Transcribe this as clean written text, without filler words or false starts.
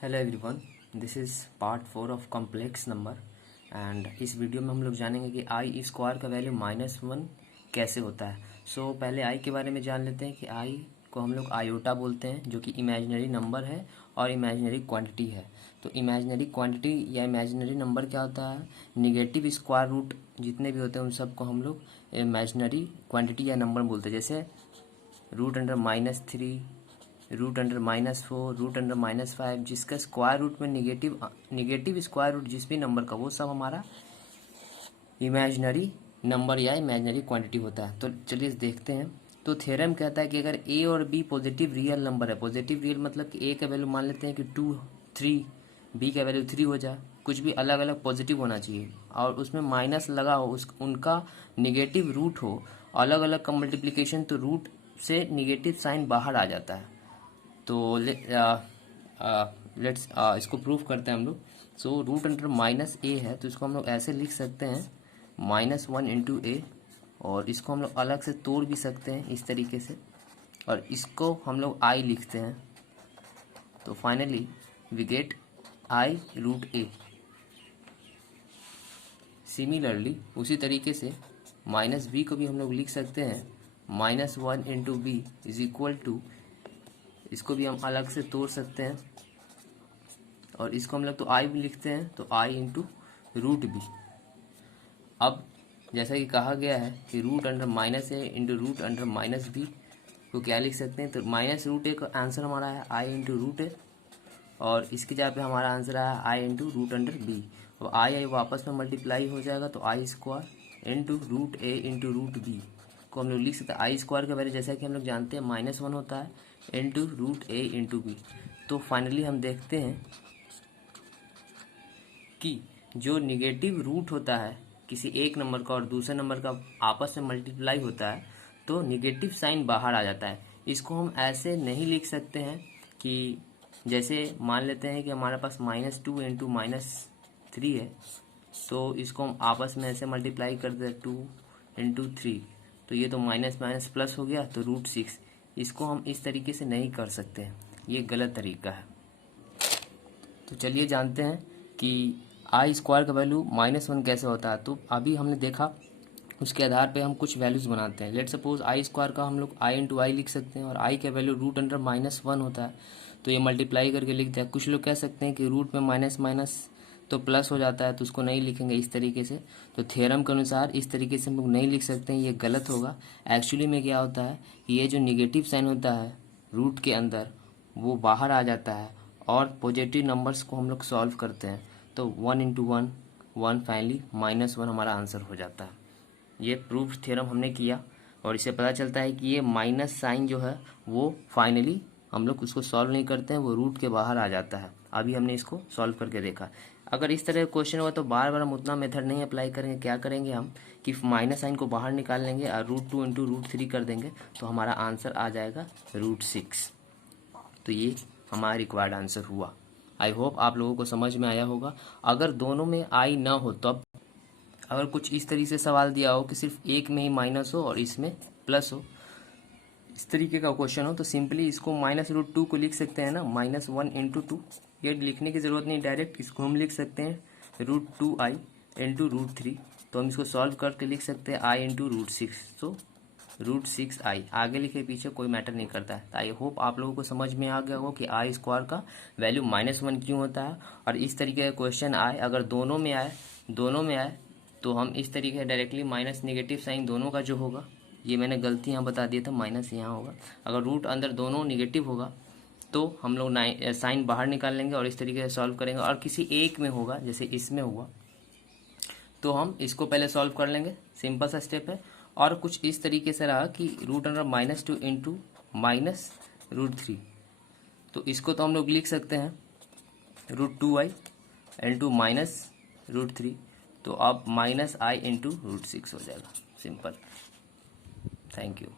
Hello everyone, this is part 4 of complex number. And इस video में हम लोग जानेंगे कि आई स्क्वायर का वैल्यू -1 कैसे होता है। सो पहले आई के बारे में जान लेते हैं कि आई को हम लोग आयोटा बोलते हैं, जो कि इमेजिनरी नंबर है और इमेजिनरी क्वांटिटी है। तो इमेजिनरी क्वांटिटी या इमेजिनरी नंबर क्या होता है? निगेटिव स्क्वायर रूट जितने भी होते हैं उन सबको हम लोग इमेजिनरी क्वांटिटी या नंबर बोलते हैं। जैसे √3, √-4, √-5, जिसका स्क्वायर रूट में निगेटिव स्क्वायर रूट जिस भी नंबर का, वो सब हमारा इमेजिनरी नंबर या इमेजिनरी क्वांटिटी होता है। तो चलिए देखते हैं। तो थ्योरम कहता है कि अगर ए और बी पॉजिटिव रियल नंबर है, पॉजिटिव रियल मतलब कि ए का वैल्यू मान लेते हैं कि 2, 3, बी का वैल्यू 3 हो जाए, कुछ भी अलग अलग पॉजिटिव होना चाहिए और उसमें माइनस लगा हो, उनका निगेटिव रूट हो, अलग अलग का मल्टीप्लिकेशन, तो रूट से निगेटिव साइन बाहर आ जाता है। तो लेट्स इसको प्रूफ करते हैं हम लोग। सो √-ए है, तो इसको हम लोग ऐसे लिख सकते हैं -1 × ए, और इसको हम लोग अलग से तोड़ भी सकते हैं इस तरीके से, और इसको हम लोग आई लिखते हैं। तो finally we get I√a। Similarly उसी तरीके से -b को भी हम लोग लिख सकते हैं -1 × b इज इक्वल टू, इसको भी हम अलग से तोड़ सकते हैं और इसको हम लोग तो आई भी लिखते हैं, तो I √b। अब जैसा कि कहा गया है कि √-a × √-b को क्या लिख सकते हैं, तो -√a का आंसर हमारा है I √a, और इसकी जगह पे हमारा आंसर आया I √-b। अब आई वापस में मल्टीप्लाई हो जाएगा, तो I² × √-a × √b को हम लोग लिख सकते हैं। आई स्क्वायर का वैल्यू जैसा कि हम लोग जानते हैं -1 होता है √-a × b। तो फाइनली हम देखते हैं कि जो निगेटिव रूट होता है किसी एक नंबर का और दूसरे नंबर का आपस में मल्टीप्लाई होता है, तो निगेटिव साइन बाहर आ जाता है। इसको हम ऐसे नहीं लिख सकते हैं कि जैसे मान लेते हैं कि हमारे पास -2 × -3 है, तो इसको हम आपस में ऐसे मल्टीप्लाई कर दे 2 × 3, तो ये तो माइनस माइनस प्लस हो गया, तो √6। इसको हम इस तरीके से नहीं कर सकते हैं, ये गलत तरीका है। तो चलिए जानते हैं कि आई स्क्वायर का वैल्यू -1 कैसे होता है। तो अभी हमने देखा, उसके आधार पे हम कुछ वैल्यूज़ बनाते हैं। लेट सपोज आई स्क्वायर का हम लोग I × I लिख सकते हैं, और आई का वैल्यू √-1 होता है, तो ये मल्टीप्लाई करके लिखते हैं। कुछ लोग कह सकते हैं कि रूट में माइनस माइनस तो प्लस हो जाता है, तो उसको नहीं लिखेंगे इस तरीके से। तो थ्योरम के अनुसार इस तरीके से हम लोग नहीं लिख सकते हैं, ये गलत होगा। एक्चुअली में क्या होता है कि ये जो निगेटिव साइन होता है रूट के अंदर, वो बाहर आ जाता है और पॉजिटिव नंबर्स को हम लोग सॉल्व करते हैं, तो 1 × 1 1, फाइनली -1 हमारा आंसर हो जाता है। ये प्रूफ थ्योरम हमने किया, और इससे पता चलता है कि ये माइनस साइन जो है वो फाइनली हम लोग उसको सॉल्व नहीं करते हैं, वो रूट के बाहर आ जाता है। अभी हमने इसको सॉल्व करके देखा। अगर इस तरह का क्वेश्चन होगा तो बार बार हम उतना मेथड नहीं अप्लाई करेंगे। क्या करेंगे हम कि माइनस साइन को बाहर निकाल लेंगे और √2 × √3 कर देंगे, तो हमारा आंसर आ जाएगा √6। तो ये हमारा रिक्वायर्ड आंसर हुआ। आई होप आप लोगों को समझ में आया होगा। अगर दोनों में आई ना हो, तो अब अगर कुछ इस तरीके से सवाल दिया हो कि सिर्फ एक में ही माइनस हो और इसमें प्लस हो, इस तरीके का क्वेश्चन हो, तो सिंपली इसको -√2 को लिख सकते हैं ना, -1 × 2। ये लिखने की ज़रूरत नहीं, डायरेक्ट इसको हम लिख सकते हैं √2i × √3। तो हम इसको सॉल्व करके लिख सकते हैं I × √6। तो √6i, आगे लिखे पीछे कोई मैटर नहीं करता है। आई होप आप लोगों को समझ में आ गया हो कि आई स्क्वायर का वैल्यू -1 क्यों होता है। और इस तरीके का क्वेश्चन आए, अगर दोनों में आए तो हम इस तरीके से डायरेक्टली माइनस निगेटिव साइन दोनों का जो होगा, ये मैंने गलती यहाँ बता दिया था, माइनस यहाँ होगा। अगर रूट अंदर दोनों निगेटिव होगा तो हम लोग साइन बाहर निकाल लेंगे और इस तरीके से सॉल्व करेंगे। और किसी एक में होगा, जैसे इसमें हुआ, तो हम इसको पहले सॉल्व कर लेंगे, सिंपल सा स्टेप है। और कुछ इस तरीके से रहा कि √-2 × -√3, तो इसको तो हम लोग लिख सकते हैं √2i × -√3, तो अब -i × √6 हो जाएगा, सिंपल। Thank you.